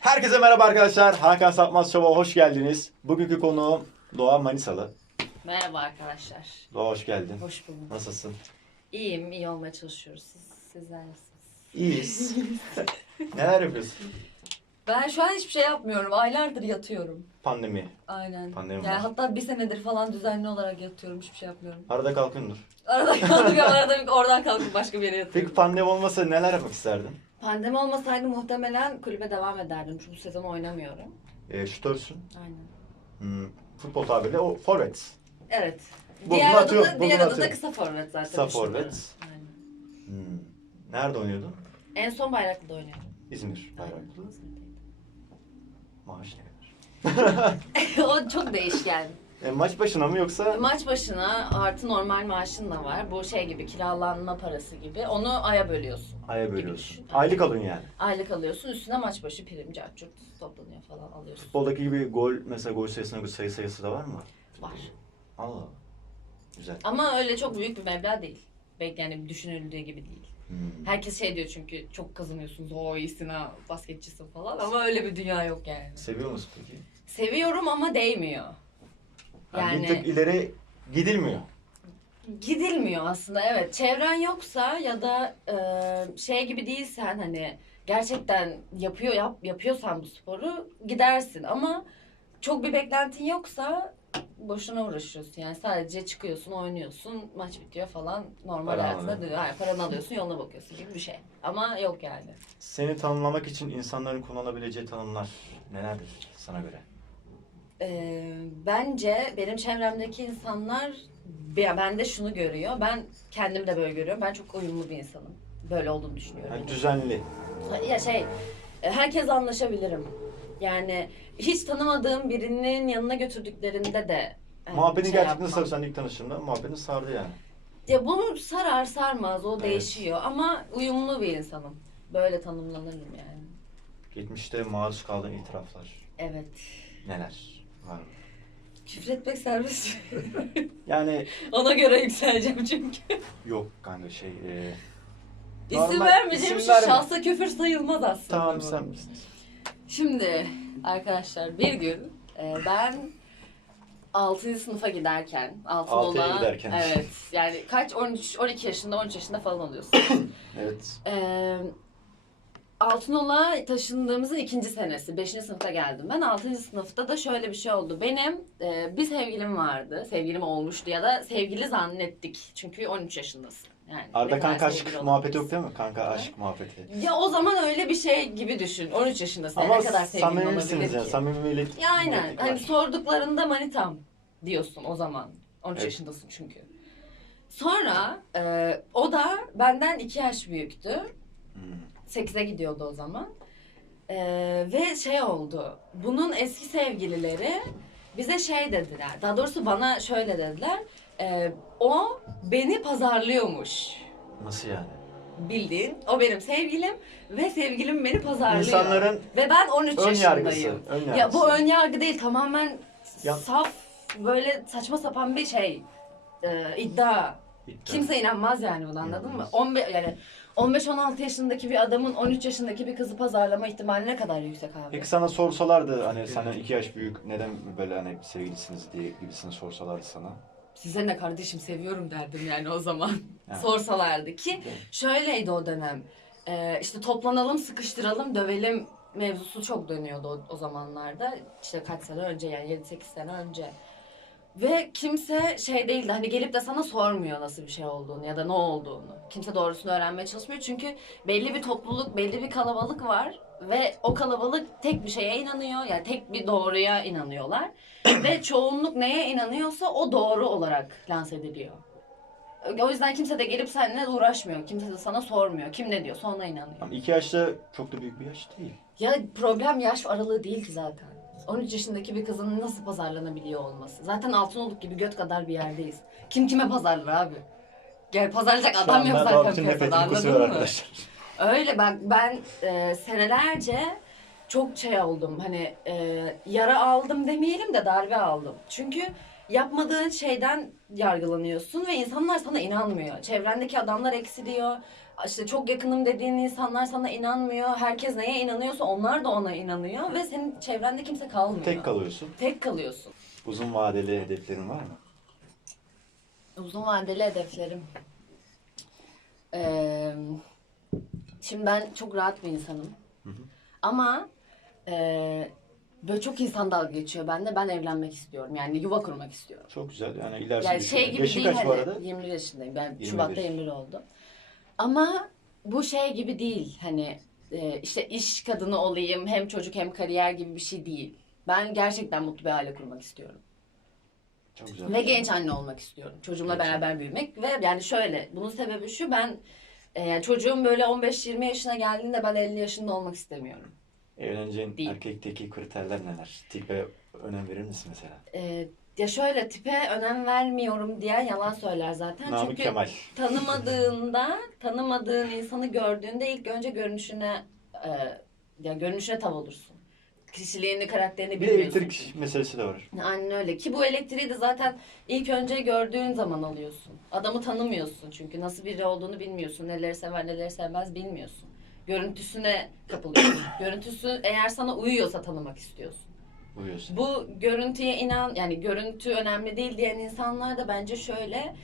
Herkese merhaba arkadaşlar. Hakan Satmaz Show'a hoş geldiniz. Bugünkü konuğum Doğa Manisalı. Merhaba arkadaşlar. Doğa hoş geldin. Hoş bulduk. Nasılsın? İyiyim, iyi olmaya çalışıyoruz. Siz, sizler nasılsınız? İyiyiz. Neler yapıyorsun? Ben şu an hiçbir şey yapmıyorum. Aylardır yatıyorum. Pandemi. Aynen. Pandemi yani var. hatta bir senedir falan düzenli olarak yatıyorum. Hiçbir şey yapmıyorum. Arada kalkıyordur. Arada kaldık arada bir oradan kalkıp başka bir yere yatıyorum. Peki pandemi olmasa neler yapmak isterdin? Pandemi olmasaydı muhtemelen kulübe devam ederdim. Çünkü bu sezon oynamıyorum. E, şutörsün. Aynen. Hmm, futbol tabiriyle o forvet. Evet. Burnunu diğer adı atıyor, da, burnunu diğer adı atıyor. kısa forvet zaten. Kısa forvet. Aynen. Hmm. Nerede oynuyordun? En son Bayraklı'da oynadım. İzmir. Bayraklı. Maaş ne kadar? o çok değişken. E, maç başına mı yoksa? Maç başına artı normal maaşın da var. Bu şey gibi kiralanma parası gibi. Onu aya bölüyorsun. Aya bölüyorsun. Aylık alın yani. Aylık alıyorsun. Üstüne maç başı prim, carçurt toplanıyor falan alıyorsun. Futboldaki gibi gol mesela gol sayısına sayı sayısı da var mı? Var. Allah. Güzel. Ama öyle çok büyük bir meblağ değil. Belki yani düşünüldüğü gibi değil. Hmm. Herkes şey diyor çünkü çok kazanıyorsunuz. O iyisin ha, basketçisin falan. Ama öyle bir dünya yok yani. Seviyor musun peki? Seviyorum ama değmiyor. Yani, bir Yani tık ileri gidilmiyor. Gidilmiyor aslında evet. Çevren yoksa ya da e, şey gibi değilsen hani gerçekten yapıyor yap, yapıyorsan bu sporu gidersin ama çok bir beklentin yoksa boşuna uğraşıyorsun yani sadece çıkıyorsun oynuyorsun maç bitiyor falan normal Paranı hayatına dönüyor. Hayır, paranı alıyorsun yoluna bakıyorsun gibi bir şey ama yok yani. Seni tanımlamak için insanların kullanabileceği tanımlar nelerdir sana göre? Ee, bence benim çevremdeki insanlar be- bende şunu görüyor. Ben kendimi de böyle görüyorum. Ben çok uyumlu bir insanım. Böyle olduğunu düşünüyorum. Yani düzenli. Ya şey, e, herkes anlaşabilirim. Yani hiç tanımadığım birinin yanına götürdüklerinde de hani Muhabbetin şey gerçekten yapmam. sarı. Sen ilk tanıştığında muhabbetin sardı yani. Ya bunu sarar sarmaz o Evet. değişiyor ama uyumlu bir insanım. Böyle tanımlanırım yani. Geçmişte maruz kaldığın itiraflar Evet. neler? Var mı? Küfretmek serbest. Yani Ona göre yükseleceğim çünkü. yok kanka şey... E, İsim Normal- vermeyeceğim isim şu verme. şahsa küfür sayılmaz aslında. tamam bu. sen Şimdi arkadaşlar bir gün e, ben 6. sınıfa giderken altın Altıya ola giderken. evet yani kaç 13 12 yaşında 13 yaşında falan oluyorsun. Evet. e, Altınola taşındığımızın ikinci senesi. Beşinci sınıfta geldim ben. Altıncı sınıfta da şöyle bir şey oldu. Benim e, bir sevgilim vardı. Sevgilim olmuştu ya da sevgili zannettik. Çünkü 13 yaşındasın. Yani Arada kanka aşk muhabbeti yok değil mi? Kanka aşk muhabbeti. Ya o zaman öyle bir şey gibi düşün. 13 yaşındasın. Ama ne kadar sevgilin olabilir ki? Samimilik. Ya aynen. Hani var. sorduklarında manitam diyorsun o zaman. 13 Evet. yaşındasın çünkü. Sonra e, o da benden 2 yaş büyüktü. Hmm. 8'e gidiyordu o zaman. E, ve şey oldu. Bunun eski sevgilileri bize şey dediler. Daha doğrusu bana şöyle dediler. E, o beni pazarlıyormuş. Nasıl yani? Bildiğin. O benim sevgilim ve sevgilim beni pazarlıyor. İnsanların Ve ben 13 ön yaşındayım. yargısı. Ön yargısı. Ya bu ön yargı değil tamamen Ya- saf böyle saçma sapan bir şey e, iddia. Kimse inanmaz yani buna anladın mı? İnanmaz. 15 yani 15-16 yaşındaki bir adamın 13 yaşındaki bir kızı pazarlama ihtimali ne kadar yüksek abi? Peki sana sorsalardı hani senden iki yaş büyük neden böyle hani sevgilisiniz diye gibisini sorsalardı sana. Size ne kardeşim seviyorum derdim yani o zaman. Evet. Sorsalardı ki şöyleydi o dönem. E, işte toplanalım, sıkıştıralım, dövelim mevzusu çok dönüyordu o, o zamanlarda. İşte kaç sene önce yani 7-8 sene önce. Ve kimse şey değildi hani gelip de sana sormuyor nasıl bir şey olduğunu ya da ne olduğunu. Kimse doğrusunu öğrenmeye çalışmıyor çünkü belli bir topluluk, belli bir kalabalık var ve o kalabalık tek bir şeye inanıyor. Yani tek bir doğruya inanıyorlar. ve çoğunluk neye inanıyorsa o doğru olarak lanse ediliyor. O yüzden kimse de gelip seninle uğraşmıyor. Kimse de sana sormuyor. Kim ne diyorsa ona inanıyor. Ama iki yaşta çok da büyük bir yaş değil. Ya problem yaş aralığı değil ki zaten. 13 yaşındaki bir kızın nasıl pazarlanabiliyor olması. Zaten Altınoluk gibi göt kadar bir yerdeyiz. Kim kime pazarlar abi? Gel pazarlayacak Şu adam yok anda zaten piyasada anladın mı? arkadaşlar. Öyle ben ben e, senelerce çok şey oldum. Hani e, yara aldım demeyelim de darbe aldım. Çünkü yapmadığın şeyden yargılanıyorsun ve insanlar sana inanmıyor. Çevrendeki adamlar eksiliyor. İşte çok yakınım dediğin insanlar sana inanmıyor. Herkes neye inanıyorsa onlar da ona inanıyor ve senin çevrende kimse kalmıyor. Tek kalıyorsun. Tek kalıyorsun. Uzun vadeli hedeflerin var mı? Uzun vadeli hedeflerim. Ee, şimdi ben çok rahat bir insanım. Hı hı. Ama e, böyle çok insan dalga geçiyor bende. Ben evlenmek istiyorum. Yani yuva kurmak istiyorum. Çok güzel. Yani ilerisi Yani düşünüyor. şey gibi Yaşın değil kaç hani. bu arada? 21 yaşındayım. Ben 21. Şubat'ta 21 oldu. Ama bu şey gibi değil. Hani e, işte iş kadını olayım hem çocuk hem kariyer gibi bir şey değil. Ben gerçekten mutlu bir aile kurmak istiyorum. Çok güzel. Ve genç anne olmak istiyorum. Çocuğumla Genç beraber büyümek ve yani şöyle bunun sebebi şu ben e, yani çocuğum böyle 15-20 yaşına geldiğinde ben 50 yaşında olmak istemiyorum. Evleneceğin Değil. erkekteki kriterler neler? Tipe önem verir misin mesela? E, ya şöyle tipe önem vermiyorum diye yalan söyler zaten. Namık Çünkü Kemal. tanımadığında, tanımadığın insanı gördüğünde ilk önce görünüşüne e, ya görünüşüne tav olursun. Kişiliğini, karakterini Bir de bilmiyorsun. elektrik meselesi de var. Aynen öyle. Ki bu elektriği de zaten ilk önce gördüğün zaman alıyorsun. Adamı tanımıyorsun çünkü nasıl biri olduğunu bilmiyorsun. Neleri sever, neleri sevmez bilmiyorsun. Görüntüsüne kapılıyorsun. Görüntüsü eğer sana uyuyorsa tanımak istiyorsun. Uyuyorsun. Bu görüntüye inan, yani görüntü önemli değil diyen insanlar da bence şöyle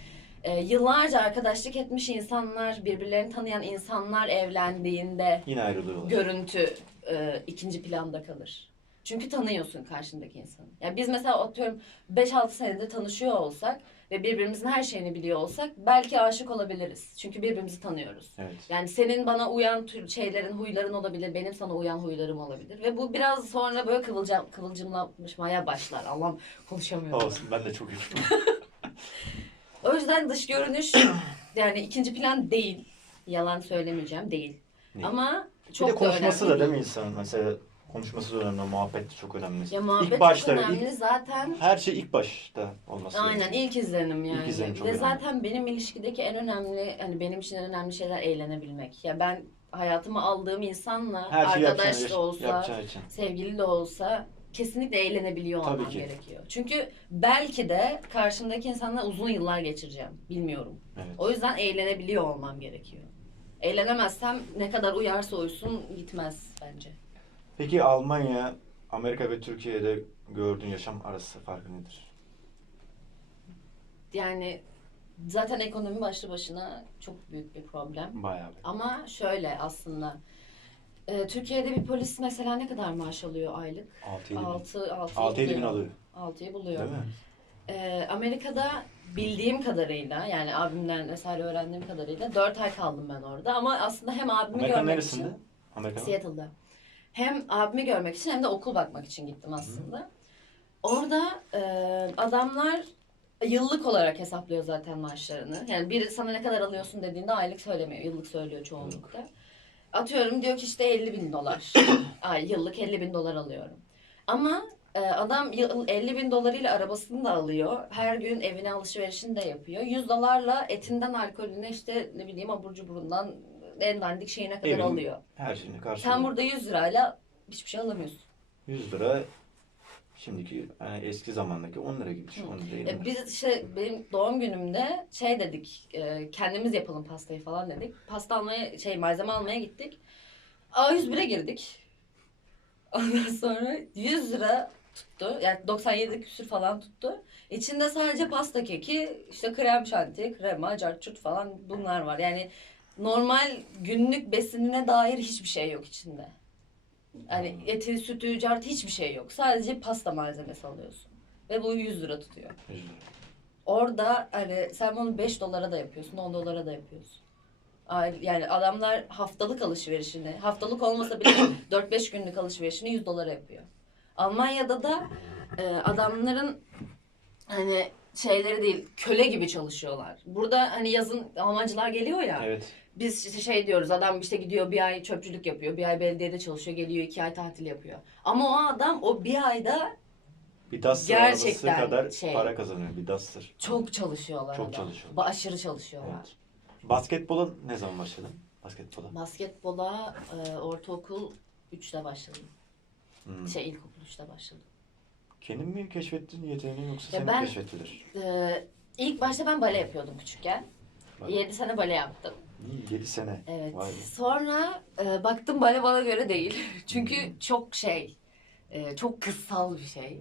e, yıllarca arkadaşlık etmiş insanlar, birbirlerini tanıyan insanlar evlendiğinde Yine ayrılıyorlar. görüntü e, ikinci planda kalır. Çünkü tanıyorsun karşındaki insanı. Yani biz mesela atıyorum 5-6 senedir tanışıyor olsak ve birbirimizin her şeyini biliyor olsak belki aşık olabiliriz. Çünkü birbirimizi tanıyoruz. evet. Yani senin bana uyan tür şeylerin, huyların olabilir, benim sana uyan huylarım olabilir. Ve bu biraz sonra böyle kıvılcım, kıvılcımlaşmaya başlar. Allah'ım konuşamıyorum. Olsun ben de çok iyi. O yüzden dış görünüş yani ikinci plan değil. Yalan söylemeyeceğim değil. Değil. Ama bir çok de konuşması önemli da değil mi insanın? Mesela konuşması da önemli, muhabbet de çok önemli. Ya muhabbet ilk başları, çok önemli ilk- zaten. her şey ilk başta olması Aynen gerekiyor. ilk izlenim yani. İlk izlenim çok Ve önemli. zaten benim ilişkideki en önemli hani benim için en önemli şeyler eğlenebilmek. Ya ben hayatıma aldığım insanla Her şeyi arkadaş da olsa, sevgili de olsa kesinlikle eğlenebiliyor Tabii olmam ki. gerekiyor. Çünkü belki de karşımdaki insanla uzun yıllar geçireceğim. Bilmiyorum. Evet. O yüzden eğlenebiliyor olmam gerekiyor. Eğlenemezsem ne kadar uyarsa uysun gitmez bence. Peki Almanya, Amerika ve Türkiye'de gördüğün yaşam arası farkı nedir? Yani zaten ekonomi başlı başına çok büyük bir problem. Bayağı bir. Ama şöyle aslında e, Türkiye'de bir polis mesela ne kadar maaş alıyor aylık? 6-7 bin. 6 6 6-7 bin alıyor. 6'yı buluyor. Değil mi? E, Amerika'da bildiğim kadarıyla yani abimden vesaire öğrendiğim kadarıyla 4 ay kaldım ben orada ama aslında hem abimi Amerika'nın görmek neresinde? için Amerika'nın? Seattle'da. Hem abimi görmek için hem de okul bakmak için gittim aslında. Orada e, adamlar yıllık olarak hesaplıyor zaten maaşlarını. Yani biri sana ne kadar alıyorsun dediğinde aylık söylemiyor. Yıllık söylüyor çoğunlukla. Atıyorum diyor ki işte 50 bin dolar. Ay yıllık 50 bin dolar alıyorum. Ama e, adam yıl- 50 bin dolarıyla arabasını da alıyor. Her gün evine alışverişini de yapıyor. 100 dolarla etinden alkolüne işte ne bileyim abur cuburundan en dandik şeyine kadar Evin alıyor. Her şeyini karşılıyor. Sen burada 100 lirayla hiçbir şey alamıyorsun. 100 lira şimdiki yani eski zamandaki 10 lira gibi düşün. Hı. 10 lira 20 E, biz işte benim doğum günümde şey dedik, e, kendimiz yapalım pastayı falan dedik. Pasta almaya, şey malzeme almaya gittik. A101'e girdik. Ondan sonra 100 lira tuttu. Yani 97 küsür falan tuttu. İçinde sadece pasta keki, işte krem şanti, krema, carçurt falan bunlar var. Yani normal günlük besinine dair hiçbir şey yok içinde. Hani Hmm. eti, sütü, cart hiçbir şey yok. Sadece pasta malzemesi alıyorsun. Ve bu 100 lira tutuyor. 100 lira. Orada hani sen bunu 5 dolara da yapıyorsun, 10 dolara da yapıyorsun. Yani adamlar haftalık alışverişini, haftalık olmasa bile 4-5 günlük alışverişini 100 dolara yapıyor. Almanya'da da e, adamların hani şeyleri değil, köle gibi çalışıyorlar. Burada hani yazın Almancılar geliyor ya. Evet. Biz işte şey diyoruz adam işte gidiyor bir ay çöpçülük yapıyor. Bir ay belediyede çalışıyor geliyor iki ay tatil yapıyor. Ama o adam o bir ayda Bir Duster Gerçekten arabası kadar şey. para kazanıyor bir Duster. çok çalışıyorlar. Çok adam. çalışıyorlar. Ba- Aşırı çalışıyorlar. Evet. Basketbola ne zaman başladın? Basketbola. Basketbola e, ortaokul 3'te başladım. Hmm. Şey ilkokul 3'te başladım. Kendin mi keşfettin yeteneğini yoksa Ya seni ben- mi keşfettiler? E, ilk başta ben bale yapıyordum küçükken. Bak. 7 sene bale yaptım. 7 sene. Evet. Vay be. Sonra e, baktım bale bana göre değil. Çünkü çok şey, e, çok kızsal bir şey.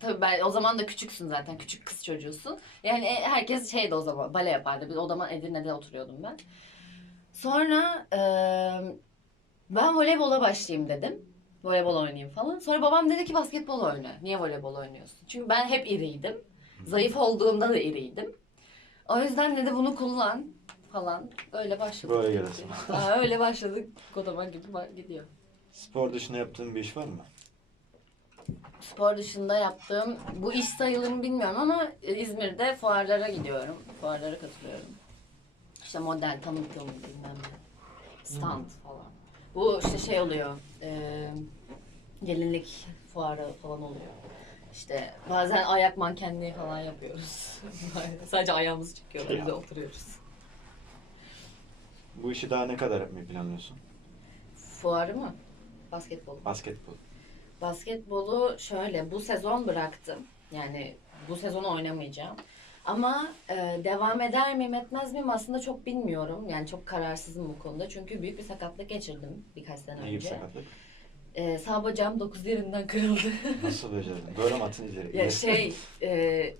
Tabii ben o zaman da küçüksün zaten, küçük kız çocuğusun. Yani e, herkes şeydi o zaman, bale yapardı. Bir- O zaman Edirne'de oturuyordum ben. Sonra e, ben voleybola başlayayım dedim. Voleybol oynayayım falan. Sonra babam dedi ki basketbol oyna. Niye voleybol oynuyorsun? Çünkü ben hep iriydim. Zayıf olduğumda da iriydim. O yüzden dedi bunu kullan falan. Öyle başladık. Böyle yarasın. Aa, öyle başladık. Kodaman gibi gidiyor. Spor dışında yaptığın bir iş var mı? Spor dışında yaptığım, bu iş sayılır mı bilmiyorum ama e, İzmir'de fuarlara gidiyorum. Fuarlara katılıyorum. İşte model, tanıtım bilmem ne. Stand falan. Bu işte şey oluyor. E, gelinlik fuarı falan oluyor. İşte bazen ayak mankenliği falan yapıyoruz. Sadece ayağımız çıkıyor. Biz de oturuyoruz. Bu işi daha ne kadar yapmayı planlıyorsun? Fuarı mı? Basketbol. Basketbol. Basketbolu şöyle bu sezon bıraktım. Yani bu sezon oynamayacağım. Ama e, devam eder miyim etmez miyim aslında çok bilmiyorum. Yani çok kararsızım bu konuda. Çünkü büyük bir sakatlık geçirdim birkaç sene Ne gibi önce. sakatlık? E, sağ bacağım 9 yerinden kırıldı. Nasıl becerdin? Böyle mi attın ileri? ya şey e,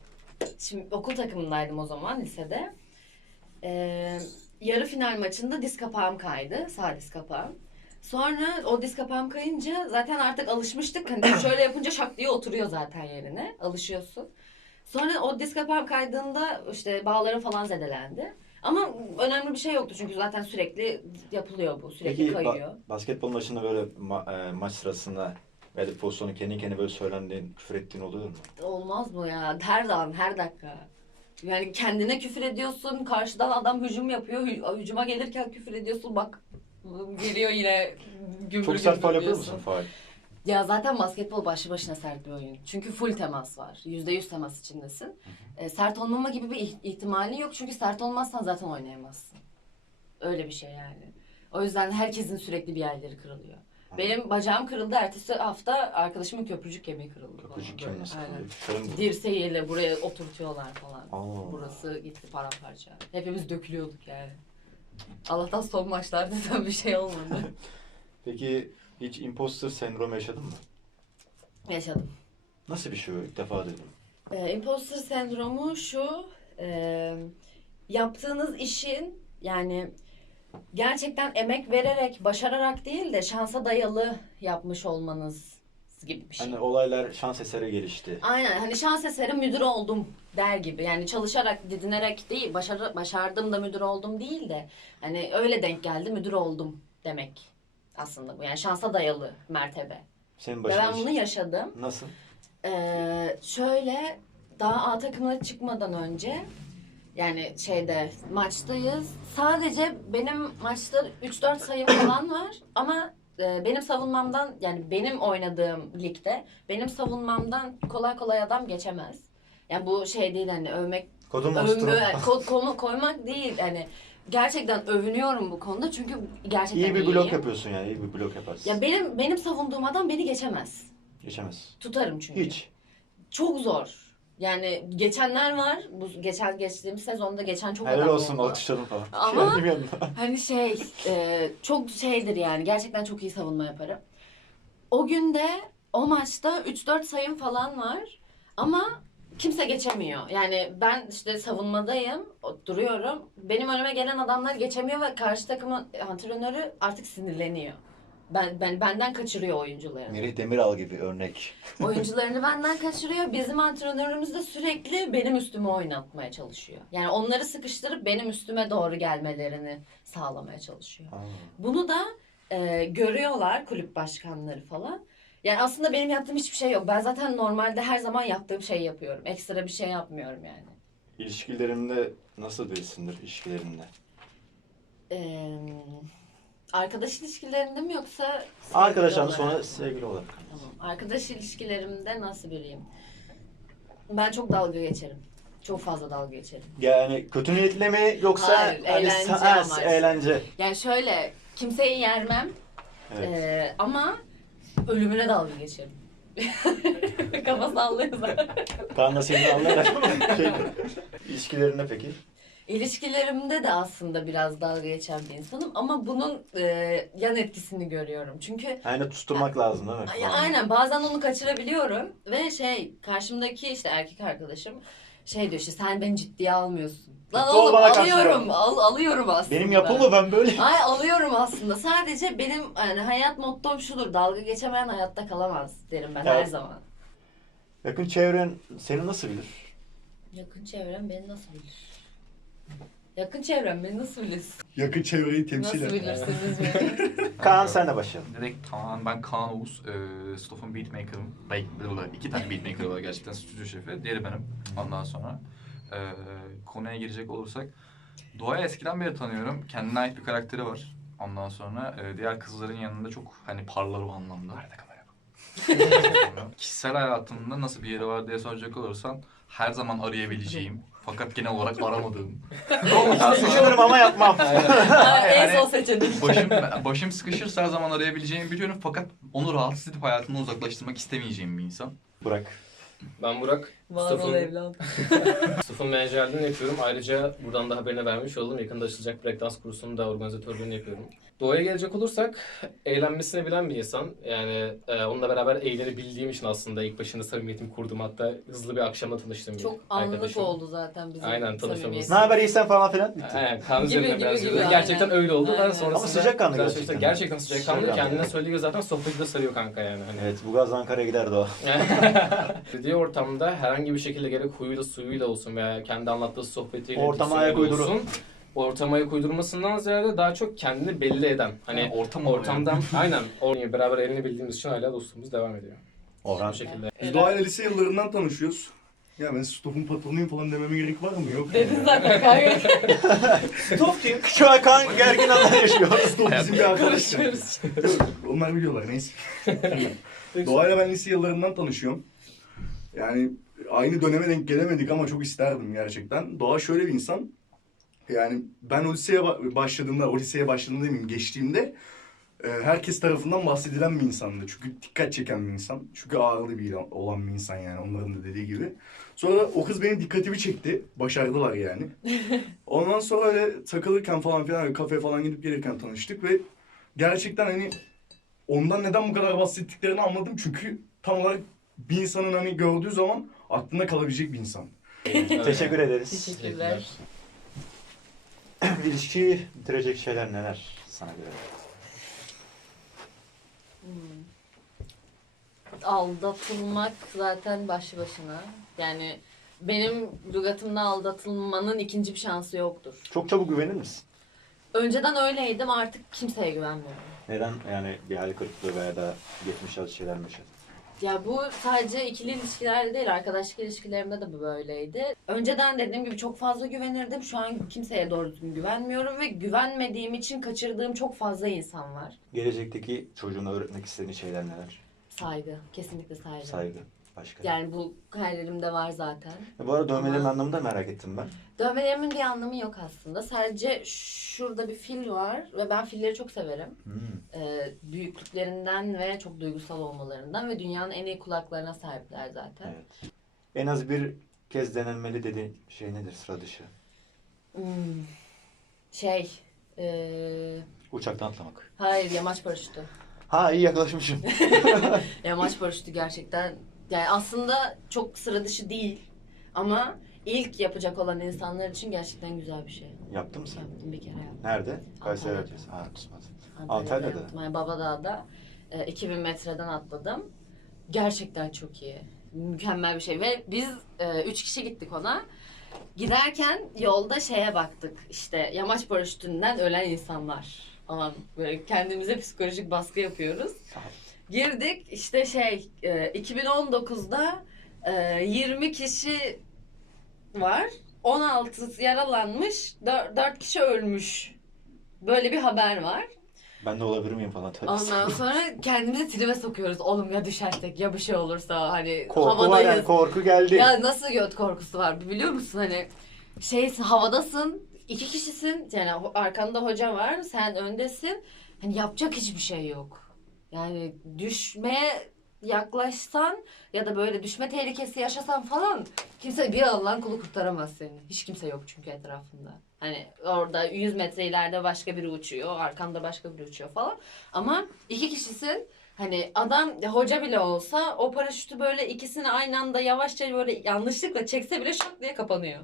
şimdi okul takımındaydım o zaman lisede. E, yarı final maçında diz kapağım kaydı. Sağ diz kapağım. Sonra o diz kapağım kayınca zaten artık alışmıştık. Hani şöyle yapınca şak diye oturuyor zaten yerine. Alışıyorsun. Sonra o diz kapağım kaydığında işte bağlarım falan zedelendi. Ama önemli bir şey yoktu çünkü zaten sürekli yapılıyor bu. Sürekli Peki ba- kayıyor. basketbol maçında böyle ma- e, maç sırasında veya pozisyonu kendi kendine böyle söylendiğin, küfür ettiğin oluyor mu? Olmaz mı ya? Her an, her dakika. Yani kendine küfür ediyorsun, karşıdan adam hücum yapıyor, hü- hücuma gelirken küfür ediyorsun, bak geliyor yine gümbür Çok sert gümbür faul yapıyor diyorsun. musun faul? Ya zaten basketbol başlı başına sert bir oyun. Çünkü full temas var. Yüzde yüz temas içindesin. E, sert olmama gibi bir ih- ihtimalin yok. Çünkü sert olmazsan zaten oynayamazsın. Öyle bir şey yani. O yüzden herkesin sürekli bir yerleri kırılıyor. Benim bacağım kırıldı. Ertesi hafta arkadaşımın köprücük kemiği kırıldı. Köprücük Böyle, kemiği aynen. mı? Dirseğiyle buraya oturtuyorlar falan. Aa. Burası gitti paramparça. Hepimiz dökülüyorduk yani. Allah'tan son maçlarda da bir şey olmadı. Peki hiç imposter sendromu yaşadın mı? Yaşadım. Nasıl bir şey o? İlk defa duydum. Ee, imposter sendromu şu, e, yaptığınız işin yani gerçekten emek vererek, başararak değil de şansa dayalı yapmış olmanız gibi bir şey. Hani olaylar şans eseri gelişti. Aynen hani şans eseri müdür oldum der gibi. Yani çalışarak, didinerek değil, başarı, başardım da müdür oldum değil de hani öyle denk geldi müdür oldum demek aslında bu. Yani şansa dayalı mertebe. Senin Ve başına ben bunu yaşadım. Nasıl? Ee, şöyle daha A takımına çıkmadan önce yani şeyde maçtayız. Sadece benim maçta 3-4 sayım falan var ama e, benim savunmamdan yani benim oynadığım ligde benim savunmamdan kolay kolay adam geçemez. Yani bu şey değil hani övmek Kodum övme, ko- konu koymak değil hani gerçekten övünüyorum bu konuda çünkü gerçekten İyi bir blok iyiyim. yapıyorsun yani. iyi bir blok yaparsın. Ya benim benim savunduğum adam beni geçemez. Geçemez. Tutarım çünkü. Hiç. Çok zor. Yani geçenler var. Bu geçen geçtiğimiz sezonda geçen çok Helal adam olsun oldu. alkışladım falan. Ama- Kendim yanımda. Hani şey e, çok şeydir yani gerçekten çok iyi savunma yaparım. O günde o maçta 3-4 sayım falan var ama kimse geçemiyor. Yani ben işte savunmadayım, duruyorum. Benim önüme gelen adamlar geçemiyor ve karşı takımın antrenörü artık sinirleniyor. Ben, ben benden kaçırıyor oyuncularını. Merih Demiral gibi örnek. Oyuncularını benden kaçırıyor. Bizim antrenörümüz de sürekli benim üstüme oynatmaya çalışıyor. Yani onları sıkıştırıp benim üstüme doğru gelmelerini sağlamaya çalışıyor. Aa. Bunu da e, görüyorlar kulüp başkanları falan. Yani aslında benim yaptığım hiçbir şey yok. Ben zaten normalde her zaman yaptığım şeyi yapıyorum. Ekstra bir şey yapmıyorum yani. İlişkilerinde nasıl birisindir ilişkilerinde? E, arkadaş ilişkilerinde mi yoksa sevgili Arkadaşlar olarak? sonra sevgili olarak. Tamam. Arkadaş ilişkilerimde nasıl biriyim? Ben çok dalga geçerim. Çok fazla dalga geçerim. Yani kötü niyetle mi yoksa Hayır, hani eğlence sa- ha, amaçlı. eğlence. Yani şöyle kimseyi yermem Evet. ee, ama ölümüne dalga geçerim. Kafa sallıyor zaten. Kaan da seni anlayarak şey, ilişkilerinde peki? İlişkilerimde de aslında biraz dalga geçen bir insanım ama bunun e, yan etkisini görüyorum. Çünkü Yani tutturmak lazım değil mi? Ya, aynen bazen onu kaçırabiliyorum ve şey karşımdaki işte erkek arkadaşım şey diyor işte sen beni ciddiye almıyorsun. Lan ol oğlum alıyorum al, alıyorum aslında. Benim yapım mı ben böyle? Ay alıyorum aslında. Sadece benim yani hayat mottom şudur. Dalga geçemeyen hayatta kalamaz derim ben Evet. her zaman. Yakın çevren seni nasıl bilir? Yakın çevrem beni nasıl bilir? Yakın çevrem beni nasıl bilir? Yakın çevreyi temsil Nasıl et. bilirsiniz beni? Kaan senle başlayalım. Direkt tamamen ben Kaan Oğuz, e, Stoff'un beatmaker'ım. Bey- iki tane beatmaker var gerçekten stüdyo şefi. Diğeri benim ondan sonra. E, konuya girecek olursak. Doğa'yı eskiden beri tanıyorum. Kendine ait bir karakteri var. Ondan sonra e, diğer kızların yanında çok hani parlar o anlamda. Nerede kamera? Kişisel hayatımda nasıl bir yeri var diye soracak olursan her zaman arayabileceğim fakat genel olarak aramadığım. Düşünürüm ama yapmam. en Yani- son seçenek. başım başım sıkışırsa her zaman arayabileceğimi biliyorum fakat onu rahatsız edip hayatımdan uzaklaştırmak istemeyeceğim bir insan. Bırak. Ben Burak. Var ol Mustafa'nın evladım. Mustafa'nın menajerliğini yapıyorum. Ayrıca buradan da haberini vermiş oldum. Yakında açılacak breakdance kursunun da organizatörlüğünü yapıyorum. Doğa'ya gelecek olursak eğlenmesini bilen bir insan. Yani e, onunla beraber eğlenebildiğim için aslında ilk başında samimiyetimi kurdum. Hatta hızlı bir akşamda tanıştığım bir Çok anlık arkadaşım. oldu zaten bizim Aynen, tanışmamız. Ne haber iyisen falan filan bitti. Aynen, kan Gibi, gibi, biraz gibi, yürüdü. aynen. Gerçekten öyle oldu. Aynen. Ben sonrasında Ama sıcakkanlı güzel gerçekten. şeyler- Gerçekten sıcakkanlı. Sıcakkanlı. Kendine söylediği gibi zaten sohbeti de sarıyor kanka yani. Hani. Evet bu gaz Ankara'ya giderdi o. Dediği ortamda herhangi bir şekilde gerek huyuyla suyuyla olsun veya kendi anlattığı sohbetiyle Ortama ayak uydurur. Ortama ayak uydurmasından ziyade daha çok kendini belli eden. Hani ortam ortamdan aynen or- beraber eğlenebildiğimiz için hala dostluğumuz devam ediyor. Orhan. Bu şekilde. Biz Doğayla lise yıllarından tanışıyoruz. Ya ben stopun patronuyum falan dememe gerek var mı? Yok. Dedin zaten kanka. Stop diyeyim. Şu an Kaan gergin anlar yaşıyor. Stop bizim bir arkadaş. Konuşuyoruz. Onlar biliyorlar neyse. Doğayla ben lise yıllarından tanışıyorum. Yani aynı döneme denk gelemedik ama çok isterdim gerçekten. Doğa şöyle bir insan. Yani ben o liseye ba- başladığımda, o liseye başladığımda demeyeyim, geçtiğimde e, herkes tarafından bahsedilen bir insandı. Çünkü dikkat çeken bir insan. Çünkü ağırlı bir olan bir insan yani onların da dediği gibi. Sonra o kız benim dikkatimi çekti. Başardılar yani. Ondan sonra öyle takılırken falan filan kafeye falan gidip gelirken tanıştık ve gerçekten hani ondan neden bu kadar bahsettiklerini anladım. Çünkü tam olarak bir insanın hani gördüğü zaman aklında kalabilecek bir insan. Teşekkür ederiz. Teşekkürler. İlişkiyi bitirecek şeyler neler sana göre? Hmm. Aldatılmak zaten başlı başına. Yani benim lügatımda aldatılmanın ikinci bir şansı yoktur. Çok çabuk güvenir misin? Önceden öyleydim artık kimseye güvenmiyorum. Neden yani bir hayal kırıklığı veya da geçmiş yazı şeyler mi yaşadın? Ya bu sadece ikili ilişkilerde değil, arkadaşlık ilişkilerimde de bu böyleydi. Önceden dediğim gibi çok fazla güvenirdim. Şu an kimseye doğru düzgün güvenmiyorum ve güvenmediğim için kaçırdığım çok fazla insan var. Gelecekteki çocuğuna öğretmek istediğin şeyler neler? Saygı, kesinlikle saygı. Saygı. Başka. Yani bu hayallerimde var zaten. Bu arada dövmelerin Ama- anlamını da merak ettim ben. Dövmelerimin bir anlamı yok aslında. Sadece şurada bir fil var ve ben filleri çok severim. Hmm. Ee, büyüklüklerinden ve çok duygusal olmalarından ve dünyanın en iyi kulaklarına sahipler zaten. Evet. En az bir kez denenmeli dediğin şey nedir sıra dışı? Hmm. Şey, ee, Uçaktan atlamak. hayır yamaç paraşütü. Ha iyi yaklaşmışım. Yamaç paraşütü gerçekten yani aslında çok sıra dışı değil ama ilk yapacak olan insanlar için gerçekten güzel bir şey. Yaptın mı sen? Yaptım bir kere yaptım. Nerede? Kayseri Antalya'da. Erciyes. Ha tutmadı. Antalya'da, Antalya'da. yaptım. Yani Babadağ'da e, 2000 metreden atladım. Gerçekten çok iyi. Mükemmel bir şey ve biz e, üç kişi gittik ona. Giderken yolda şeye baktık işte yamaç paraşütünden ölen insanlar falan böyle kendimize psikolojik baskı yapıyoruz. Girdik işte şey e, 2019'da e, 20 kişi var 16 yaralanmış 4 kişi ölmüş böyle bir haber var. Ben de olabilir miyim falan. Tabii. Ondan sonra kendimizi tribe sokuyoruz. Oğlum ya düşersek ya bir şey olursa hani Korku var havadayız. yani korku geldi. Ya nasıl göt korkusu var biliyor musun hani şeysin havadasın iki kişisin yani arkanda hoca var sen öndesin hani yapacak hiçbir şey yok. Yani düşmeye yaklaşsan ya da böyle düşme tehlikesi yaşasan falan kimse bir Allah'ın kulu kurtaramaz seni. Hiç kimse yok çünkü etrafında. Hani orada 100 metre ileride başka biri uçuyor, arkanda başka biri uçuyor falan. Ama iki kişisin. Hani adam hoca bile olsa o paraşütü böyle ikisini aynı anda yavaşça böyle yanlışlıkla çekse bile şak diye kapanıyor.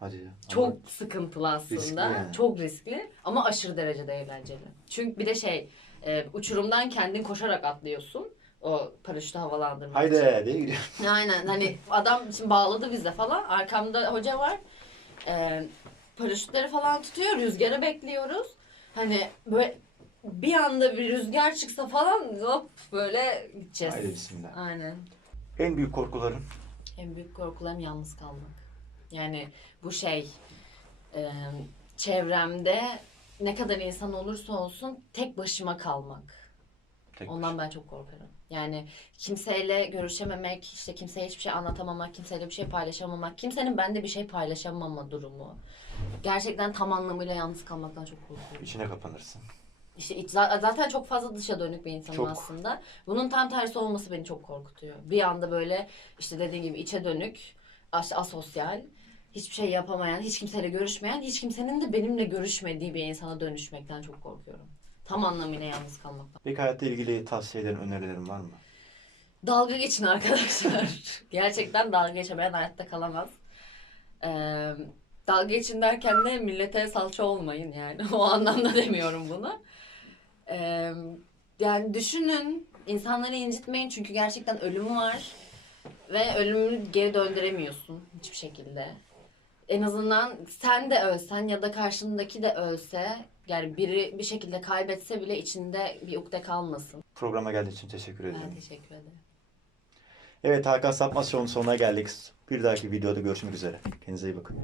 Hadi ya. Çok sıkıntılı aslında. Riskli yani. Çok riskli ama aşırı derecede eğlenceli. Çünkü bir de şey e, uçurumdan kendin koşarak atlıyorsun. O paraşütü havalandırmak için. Haydi diye gidiyor. Aynen hani adam şimdi bağladı bize falan. Arkamda hoca var. Ee, paraşütleri falan tutuyor. Rüzgarı bekliyoruz. Hani böyle bir anda bir rüzgar çıksa falan hop böyle gideceğiz. Haydi bismillah. Aynen. En büyük korkuların En büyük korkularım yalnız kalmak. Yani bu şey e, çevremde ne kadar insan olursa olsun tek başıma kalmak. tek Ondan ben çok korkarım. Yani kimseyle görüşememek, işte kimseye hiçbir şey anlatamamak, kimseyle bir şey paylaşamamak, kimsenin bende bir şey paylaşamama durumu. Gerçekten tam anlamıyla yalnız kalmaktan çok korkuyorum. içine kapanırsın. İşte iç- za- zaten çok fazla dışa dönük bir insanım Çok. aslında. Bunun tam tersi olması beni çok korkutuyor. Bir anda böyle işte dediğim gibi içe dönük, as- asosyal, hiçbir şey yapamayan, hiç kimseyle görüşmeyen, hiç kimsenin de benimle görüşmediği bir insana dönüşmekten çok korkuyorum. Tam anlamıyla yalnız kalmaktan. Peki hayatla ilgili tavsiyelerin, önerilerin var mı? Dalga geçin arkadaşlar. Gerçekten dalga geçemeyen hayatta kalamaz. Ee, dalga geçin derken de millete salça olmayın yani. o anlamda demiyorum bunu. Ee, yani düşünün, insanları incitmeyin çünkü gerçekten ölüm var. Ve ölümü geri döndüremiyorsun hiçbir şekilde. En azından sen de ölsen ya da karşındaki de ölse yani biri bir şekilde kaybetse bile içinde bir ukde kalmasın. Programa geldiğin için teşekkür ederim. Ben teşekkür ederim. Evet Hakan Sapmaz Show'un sonuna geldik. Bir dahaki videoda görüşmek üzere. Kendinize iyi bakın.